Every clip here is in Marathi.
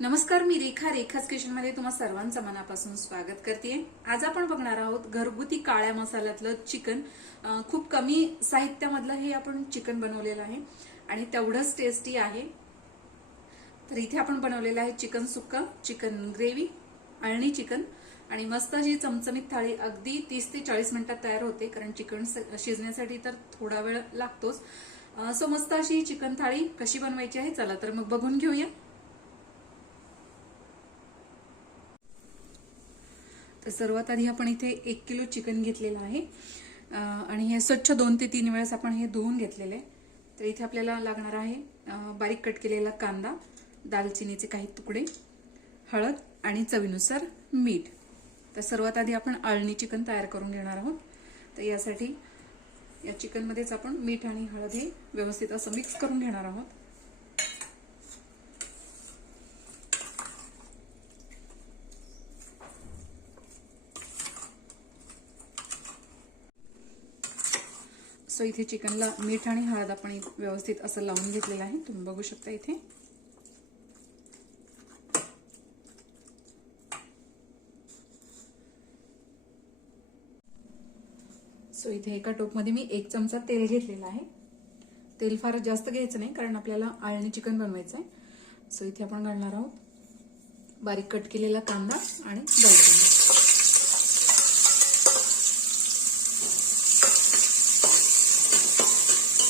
नमस्कार मी रेखा. रेखाच किचनमध्ये तुम्हा सर्वांचं मनापासून स्वागत करते आज आपण बघणार आहोत घरगुती काळ्या मसाल्यातलं चिकन. खूप कमी साहित्यामधलं हे आपण चिकन बनवलेलं आहे आणि तेवढंच टेस्टी आहे. तर इथे आपण बनवलेलं आहे चिकन सुक्का चिकन ग्रेव्ही अळणी चिकन. आणि मस्त जी चमचमीत थाळी अगदी तीस ते चाळीस मिनिटात तयार होते कारण चिकन स- शिजण्यासाठी तर थोडा वेळ लागतोच. सो मस्त अशी चिकन थाळी कशी बनवायची आहे चला तर मग बघून घेऊया. तर सर्वात आधी आपण इथे एक किलो चिकन घेतलेलं आहे. आणि हे स्वच्छ दोन ते तीन वेळेस आपण हे धुवून घेतलेलं आहे. तर इथे आपल्याला लागणार आहे बारीक कट केलेला कांदा दालचिनीचे काही तुकडे हळद आणि चवीनुसार मीठ. तर सर्वात आधी आपण आळणी चिकन तयार करून घेणार आहोत. तर यासाठी या चिकनमध्येच आपण मीठ आणि हळद हे व्यवस्थित असं मिक्स करून घेणार आहोत. सो इथे चिकनला मीठ आणि हळद आपण व्यवस्थित असं लावून घेतलेलं आहे. तुम्ही बघू शकता इथे. सो इथे एका टोपमध्ये मी एक चमचा तेल घेतलेला आहे. तेल फार जास्त घ्यायचं नाही कारण आपल्याला आळणी चिकन बनवायचं आहे सो इथे आपण घालणार आहोत बारीक कट केलेला कांदा आणि दलदल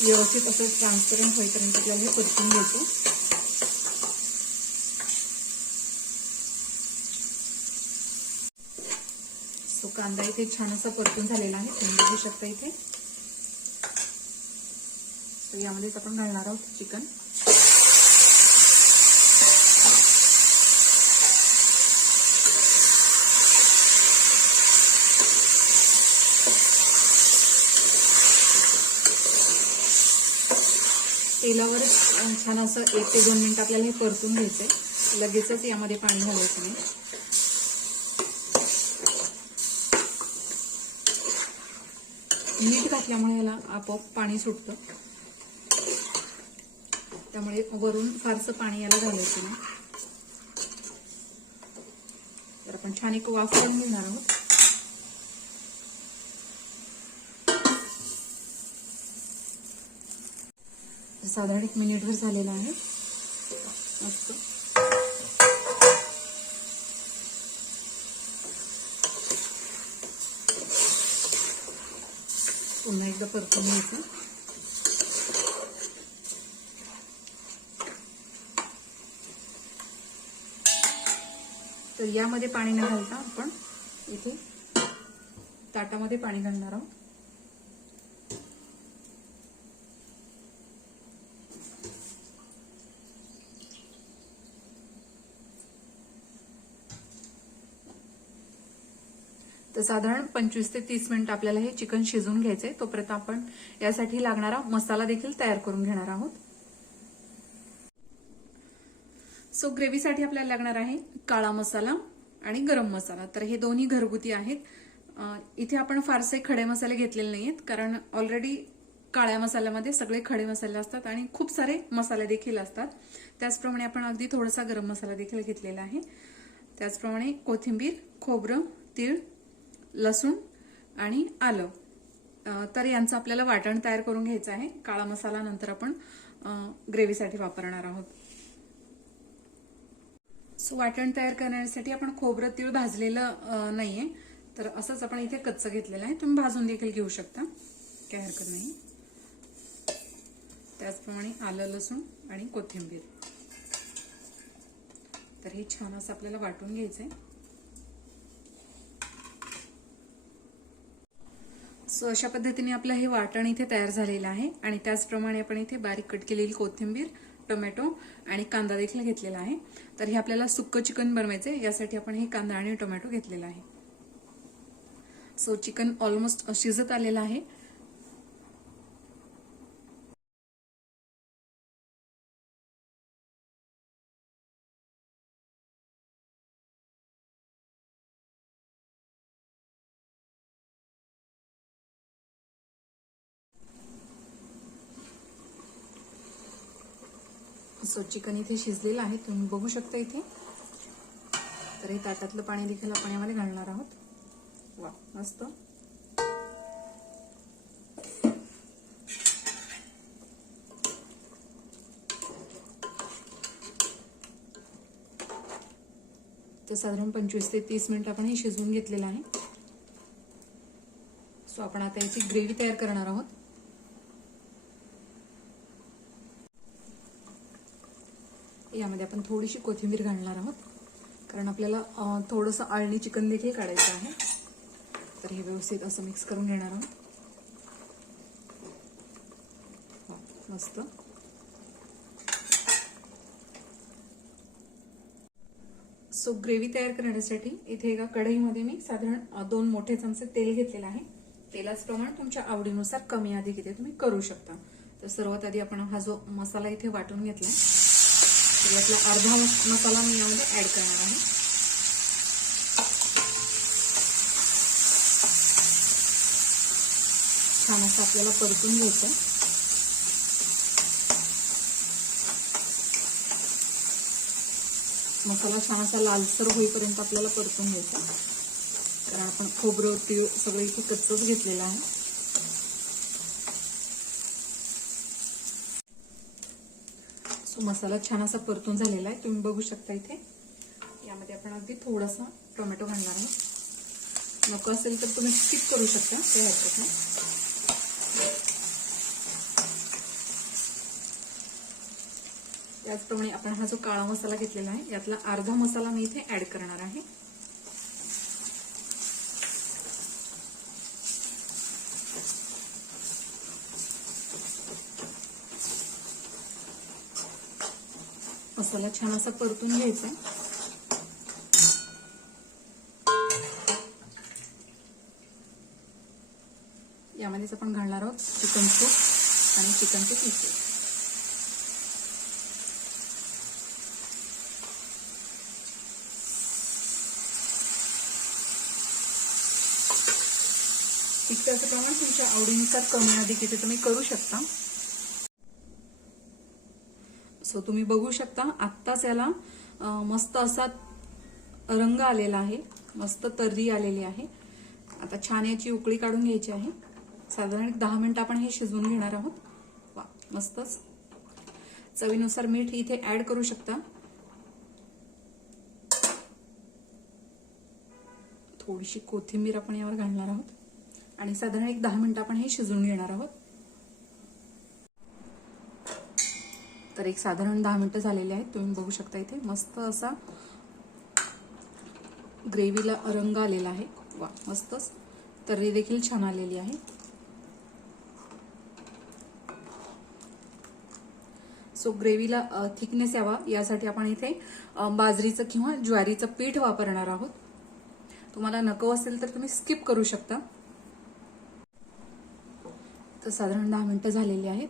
व्यवस्थित असं ट्रान्सपरंट होईपर्यंत आपल्याला हे परतून घ्यायचं. सो कांदा इथे छान असा परतून झालेला आहे. तुम्ही बघू शकता इथे. यामध्येच आपण घालणार आहोत चिकन. तेलावर छान असं एक ते दोन मिनिट आपल्याला हे परतून घ्यायचंय. लगेचच यामध्ये पाणी घालायचं नाही. मीठ घातल्यामुळे याला आपोआप पाणी सुटतं. त्यामुळे वरून फारसं पाणी याला घालायचं नाही. तर आपण छान एक वाफ करून घेणार आहोत. साधारण एक मिनिटभर झालेला आहे. मस्त पुन्हा एकदा परतून घ्यायचं तर यामध्ये पाणी न घालता आपण इथे ताटामध्ये पाणी घालणार आहोत. तर साधारण पंचवीस ते तीस मिनिट आपल्याला हे चिकन शिजवून घ्यायचंय. तोपर्यंत आपण यासाठी लागणारा मसाला देखील तयार करून घेणार आहोत. सो ग्रेव्हीसाठी आपल्याला लागणार आहे काळा मसाला आणि गरम मसाला. तर हे दोन्ही घरगुती आहेत. इथे आपण फारसे खडे मसाले घेतलेले नाहीत कारण ऑलरेडी काळ्या मसाल्यामध्ये सगळे खडे मसाले असतात आणि खूप सारे मसाले देखील असतात. त्याचप्रमाणे आपण अगदी थोडासा गरम मसाला देखील घेतलेला आहे. त्याचप्रमाणे कोथिंबीर खोबरं तीळ लसूण आणि आलं. तर यांचं आपल्याला वाटण तयार करून घ्यायचं आहे. काळा मसाला नंतर आपण ग्रेव्हीसाठी वापरणार आहोत. सो वाटण तयार करण्यासाठी आपण खोबरं तीळ भाजलेलं नाहीये. तर असंच आपण इथे कच्चं घेतलेलं आहे. तुम्ही भाजून देखील घेऊ शकता. काही हरकत नाही. त्याचप्रमाणे आलं लसूण आणि कोथिंबीर. तर हे छान असं आपल्याला वाटून घ्यायचंय. सो अशा पद्धतीने आपलं हे वाटण इथे तयार झालेलं आहे. आणि त्याचप्रमाणे आपण इथे बारीक कट केलेली कोथिंबीर टोमॅटो आणि कांदा देखील घेतलेला आहे. तर हे आपल्याला सुक्क चिकन बनवायचंय. यासाठी आपण हे कांदा आणि टोमॅटो घेतलेला आहे. सो चिकन ऑलमोस्ट शिजत आलेलं आहे. सो चिकन इथे शिजलेलं आहे. तुम्ही बघू शकता इथे. तर हे ताटातलं पाणी देखील आपण यामध्ये घालणार आहोत. वा मस्त. तर साधारण पंचवीस ते तीस मिनिट आपण हे शिजवून घेतलेलं आहे. सो आपण आता याची ग्रेव्ही तयार करणार आहोत. यामध्ये आपण थोडीशी कोथिंबीर घालणार आहोत. कारण आपल्याला थोडंसं आळणी चिकन देखील काढायचं आहे. तर हे व्यवस्थित असं मिक्स करून घेणार आहोत. मस्त. सो ग्रेव्ही तयार करण्यासाठी इथे एका कढईमध्ये मी साधारण दोन मोठे चमचे तेल घेतलेलं आहे. तेलाच प्रमाण तुमच्या आवडीनुसार कमी आधी किती तुम्ही करू शकता. तर सर्वात आधी आपण हा जो मसाला इथे वाटून घेतला तर यातला अर्धा मसाला मी यामध्ये ॲड करणार आहे. छान असं आपल्याला परतून घ्यायचं. मसाला छान असा लालसर होईपर्यंत आपल्याला परतून घ्यायचा. कारण आपण खोबरं तीळ सगळं इथे कच्चंच घेतलेलं आहे. तो मसाला छान असा परतून झालेला आहे. तुम्ही बघू शकता इथे. यामध्ये आपण अगदी थोडासा टोमॅटो घालणार आहोत नको असेल तर तुम्ही स्किप करू शकता. काही हरकत नाही. त्याचप्रमाणे आपण हा जो काळा मसाला घेतलेला आहे यातला अर्धा मसाला मी इथे ऍड करणार आहे. मसाला छान असा परतून घ्यायचा. यामध्येच आपण घालणार आहोत चिकन सूप आणि चिकनचे पीसेस तिखटाचं प्रमाण तुमच्या आवडीनुसार कमी अधिक इथे तुम्ही करू शकता. सो तुम्ही बघू शकता आत्ताच याला मस्त असा रंग आलेला आहे. मस्त तर्री आलेली आहे. आता छान याची उकळी काढून घ्यायची आहे. साधारण एक दहा मिनिटं आपण हे शिजवून घेणार आहोत. वा मस्तच. चवीनुसार मीठ इथे ऍड करू शकता. थोडीशी कोथिंबीर आपण यावर घालणार आहोत. आणि साधारण एक दहा मिनिटं आपण हे शिजवून घेणार आहोत. तर एक साधारण दहा मिनटं झालेली आहेत. तुम्ही बघू शकता इथे मस्त असा ग्रेव्हीला रंग आलेला आहे. वा मस्तच तर्री देखील छान आलेली आहे. सो ग्रेव्हीला थिकनेस यावा. यासाठी आपण इथे बाजरीचं किंवा ज्वारीचं पीठ वापरणार आहोत. तुम्हाला नको असेल तर तुम्ही स्किप करू शकता. तर साधारण दहा मिनटं झालेली आहेत.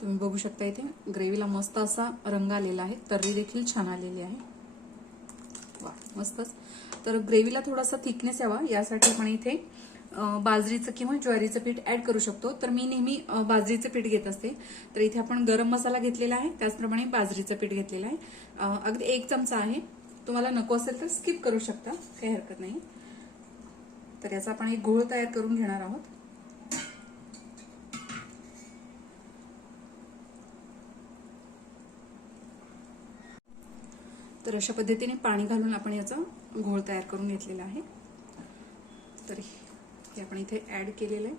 तुम्ही बघू शकता इथे. ग्रेव्हीला मस्त असा रंग आलेला आहे. तर्री देखील छान आलेली आहे. वा मस्तच. तर ग्रेव्हीला थोडासा थिकनेस यावा. यासाठी आपण इथे बाजरीचं किंवा ज्वारीचं पीठ ऍड करू शकतो. तर मी नेहमी बाजरीचं पीठ घेत असते. तर इथे आपण गरम मसाला घेतलेला आहे. त्याचप्रमाणे बाजरीचं पीठ घेतलेलं आहे. अगदी एक चमचा आहे. तुम्हाला नको असेल तर स्किप करू शकता. काही हरकत नाही. तर याचा आपण एक घोळ तयार करून घेणार आहोत. तर अशा पद्धतीने पाणी घालून आपण याचा घोळ तयार करून घेतलेला आहे. तर हे आपण इथे ॲड केलेलं आहे.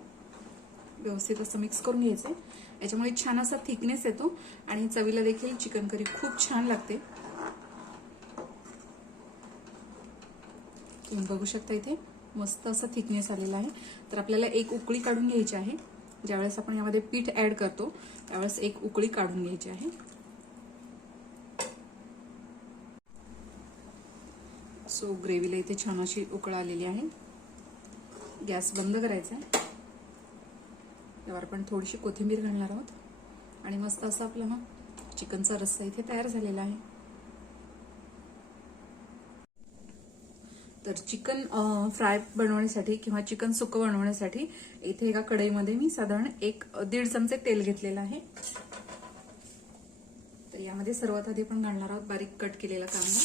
व्यवस्थित असं मिक्स करून घ्यायचं आहे याच्यामुळे छान असा थिकनेस येतो आणि चवीला देखील चिकन करी खूप छान लागते. तुम्ही बघू शकता इथे मस्त असा थिकनेस आलेला आहे. तर आपल्याला एक उकळी काढून घ्यायची आहे. ज्यावेळेस आपण यामध्ये पीठ ॲड करतो त्यावेळेस एक उकळी काढून घ्यायची आहे. सो ग्रेव्हीला इथे छान अशी उकळ आलेली आहे. गॅस बंद करायचा आहे. यावर आपण थोडीशी कोथिंबीर घालणार आहोत. आणि मस्त असं आपला ना चिकनचा रस्सा इथे तयार झालेला आहे. तर चिकन फ्राय बनवण्यासाठी किंवा चिकन सुकं बनवण्यासाठी इथे एका कढईमध्ये मी साधारण एक दीड चमचे तेल घेतलेलं आहे. तर तर यामध्ये सर्वात आधी आपण घालणार आहोत बारीक कट केलेला कांदा.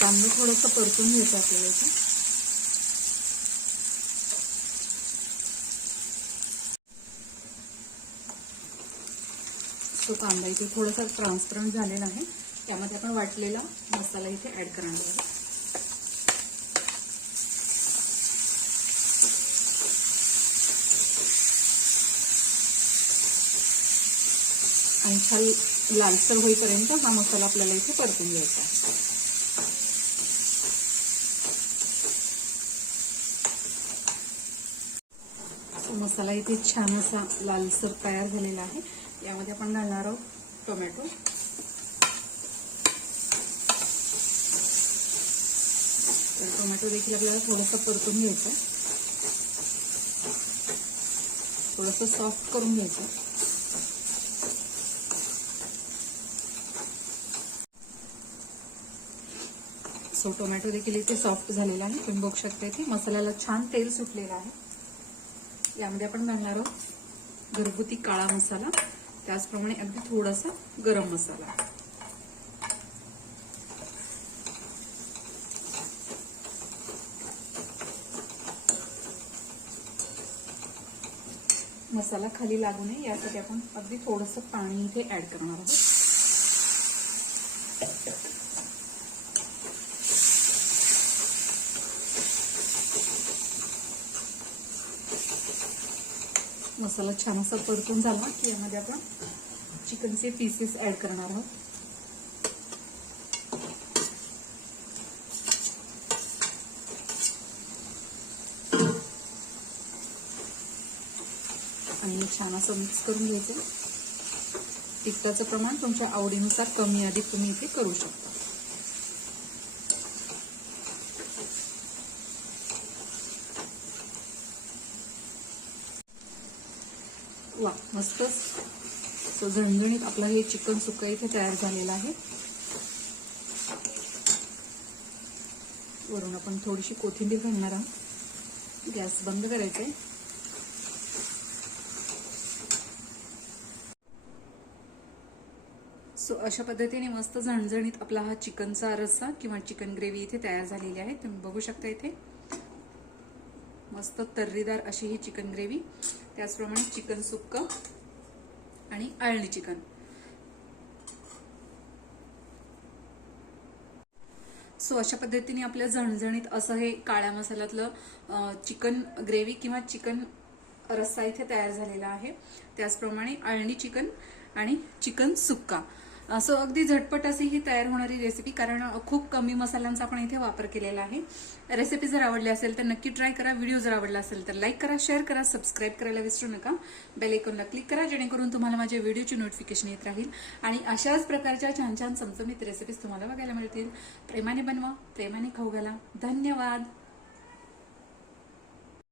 कांदा थोडंसं परतून घ्यायचं आपल्याला इथे. तो कांदा इथे थोडासा ट्रान्सपरंट झालेला आहे. त्यामध्ये आपण वाटलेला मसाला इथे ऍड करणार आहोत. आणि छान लालसर होईपर्यंत हा मसाला आपल्याला इथे परतून घ्यायचा मसाला इथे छान असा लालसर तयार झालेला आहे. यामध्ये आपण घालणार आहोत टोमॅटो. तर टोमॅटो देखील आपल्याला थोडंसं परतून घ्यायचं थोडंसं सॉफ्ट करून घ्यायचं सो टोमॅटो देखील इथे सॉफ्ट झालेला आहे. तुम्ही बघू शकता इथे मसाल्याला छान तेल सुटलेलं आहे. यामध्ये आपण घालणार आहोत. घरगुती काळा मसाला त्याचप्रमाणे अगदी थोडासा गरम मसाला. मसाला खाली लागू नये यासाठी आपण अगदी थोडंसं पाणी इथे ऍड करणार आहोत. मसाला छान असा परतून झाला की यामध्ये आपण चिकनचे पीसेस ऍड करणार आहोत. आणि छान असं मिक्स करून घ्यायचं. तिखटाचं प्रमाण तुमच्या आवडीनुसार कमी अधिक तुम्ही इथे करू शकता. वा मस्तच. सो झणझणीत आपलं हे चिकन सुक्का इथे तयार झालेलं आहे. वरून आपण थोडीशी कोथिंबीर घालणार आहोत. गॅस बंद करायचा आहे सो अशा पद्धतीने मस्त झणझणीत आपला हा चिकनचा रस्सा किंवा चिकन ग्रेव्ही इथे तयार झालेली आहे. तुम्ही बघू शकता इथे. मस्त तर्रीदार अशी ही चिकन ग्रेव्ही. त्याचप्रमाणे चिकन सुक्क आणि आळणी चिकन. सो अशा पद्धतीने आपल्या झणझणीत असं हे काळ्या मसाल्यातलं चिकन ग्रेव्ही किंवा चिकन रस्सा इथे तयार झालेला आहे. त्याचप्रमाणे आळणी चिकन आणि चिकन सुक्का. सो अगदी झटपट अशी ही तयार होणारी रेसिपी कारण खूप कमी मसाल्यांचा आपण इथे वापर केलेला आहे. रेसिपी जर आवडली असेल तर नक्की ट्राय करा. व्हिडिओ जर आवडला असेल तर लाईक करा शेअर करा सबस्क्राईब करायला विसरू नका. बेल आयकॉनला क्लिक करा जेणेकरून तुम्हाला माझ्या व्हिडिओची नोटिफिकेशन येत राहील. आणि अशाच प्रकारच्या छान छान चमचमीत रेसिपीज तुम्हाला बघायला मिळतील. प्रेमाने बनवा प्रेमाने खाऊ घाला. धन्यवाद.